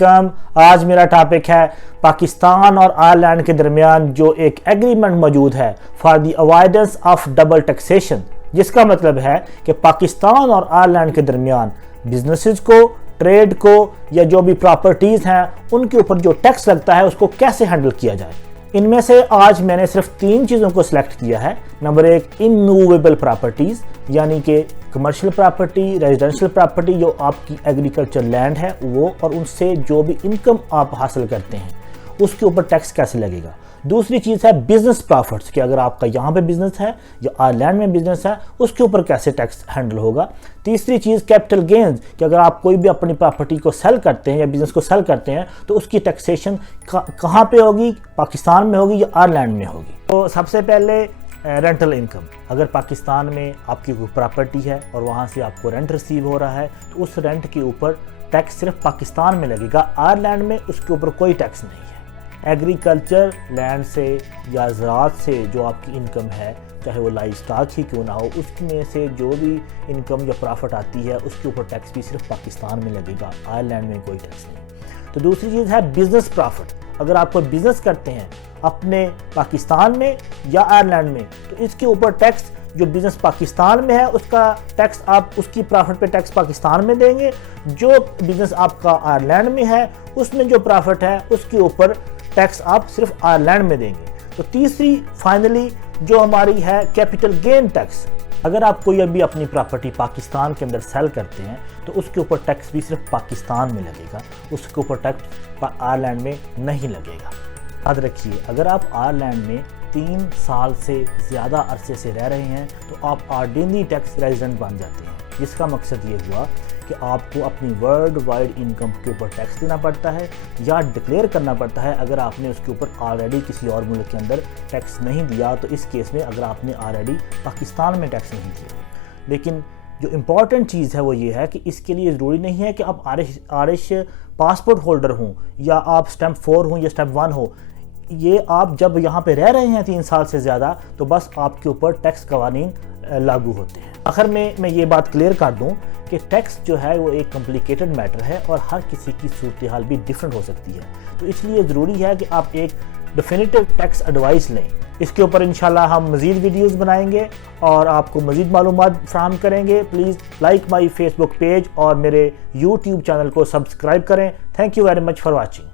علیکم. آج میرا ٹاپک ہے پاکستان اور آئرلینڈ کے درمیان جو ایک ایگریمنٹ موجود ہے for the avoidance of double taxation, جس کا مطلب ہے کہ پاکستان اور آئرلینڈ کے درمیان بزنسز کو، ٹریڈ کو یا جو بھی پراپرٹیز ہیں ان کے اوپر جو ٹیکس لگتا ہے اس کو کیسے ہینڈل کیا جائے. ان میں سے آج میں نے صرف 3 چیزوں کو سلیکٹ کیا ہے. نمبر 1 اموویبل پراپرٹیز، یعنی کہ کمرشل پراپرٹی، ریزیڈنشل پراپرٹی جو آپ کی ایگریکلچر لینڈ ہے وہ، اور ان سے جو بھی انکم آپ حاصل کرتے ہیں اس کے اوپر ٹیکس کیسے لگے گا. دوسری چیز ہے بزنس پرافٹس، کہ اگر آپ کا یہاں پہ بزنس ہے یا آئرلینڈ میں بزنس ہے اس کے اوپر کیسے ٹیکس ہینڈل ہوگا. تیسری چیز کیپٹل گینز، کہ اگر آپ کوئی بھی اپنی پراپرٹی کو سیل کرتے ہیں یا بزنس کو سیل کرتے ہیں تو اس کی ٹیکسیشن کہاں پہ ہوگی، پاکستان میں ہوگی یا آئرلینڈ میں ہوگی. تو سب سے پہلے رینٹل انکم. اگر پاکستان میں آپ کی کوئی پراپرٹی ہے اور وہاں سے آپ کو رینٹ ریسیو ہو رہا ہے تو اس رینٹ کے اوپر ٹیکس صرف پاکستان میں لگے گا، آئرلینڈ میں اس کے اوپر کوئی ٹیکس نہیں ہے. ایگریکلچر لینڈ سے یا زراعت سے جو آپ کی انکم ہے، چاہے وہ لائف سٹاک ہی کیوں نہ ہو، اس میں سے جو بھی انکم یا پرافٹ آتی ہے اس کے اوپر ٹیکس بھی صرف پاکستان میں لگے گا، آئرلینڈ میں کوئی ٹیکس نہیں. تو دوسری چیز ہے بزنس پرافٹ. اگر آپ کوئی بزنس کرتے ہیں اپنے پاکستان میں یا آئرلینڈ میں تو اس کے اوپر ٹیکس جو بزنس پاکستان میں ہے اس کا ٹیکس آپ اس کی پرافٹ پہ ٹیکس پاکستان میں دیں گے. جو بزنس آپ کا آئرلینڈ میں ہے اس میں جو پرافٹ ہے اس کے اوپر ٹیکس آپ صرف آئرلینڈ میں دیں گے. تو تیسری فائنلی جو ہماری ہے کیپٹل گین ٹیکس. اگر آپ کوئی ابھی اپنی پراپرٹی پاکستان کے اندر سیل کرتے ہیں تو اس کے اوپر ٹیکس بھی صرف پاکستان میں لگے گا، اس کے اوپر ٹیکس آئرلینڈ میں نہیں لگے گا. یاد رکھیے، اگر آپ آئرلینڈ میں 3 سال سے زیادہ عرصے سے رہ رہے ہیں تو آپ آرڈینری ٹیکس ریزیڈنٹ بن جاتے ہیں، جس کا مقصد یہ ہوا کہ آپ کو اپنی ورلڈ وائڈ انکم کے اوپر ٹیکس دینا پڑتا ہے یا ڈکلیئر کرنا پڑتا ہے اگر آپ نے اس کے اوپر آلریڈی کسی اور ملک کے اندر ٹیکس نہیں دیا. تو اس کیس میں اگر آپ نے آلریڈی پاکستان میں ٹیکس نہیں دیا. لیکن جو امپورٹنٹ چیز ہے وہ یہ ہے کہ اس کے لیے ضروری نہیں ہے کہ آپ آرش پاسپورٹ ہولڈر ہوں یا آپ سٹیمپ 4 ہوں یا سٹیمپ 1 ہو. یہ آپ جب یہاں پہ رہ رہے ہیں 3 سال سے زیادہ تو بس آپ کے اوپر ٹیکس قوانین لاگو ہوتے ہیں. آخر میں یہ بات کلیئر کر دوں کہ ٹیکس جو ہے وہ ایک کمپلیکیٹڈ میٹر ہے اور ہر کسی کی صورتحال بھی ڈیفرنٹ ہو سکتی ہے. تو اس لیے ضروری ہے کہ آپ ایک ڈیفینیٹو ٹیکس ایڈوائس لیں. اس کے اوپر انشاءاللہ ہم مزید ویڈیوز بنائیں گے اور آپ کو مزید معلومات فراہم کریں گے. Please like my Facebook page اور میرے یوٹیوب چینل کو سبسکرائب کریں. Thank you very much for watching.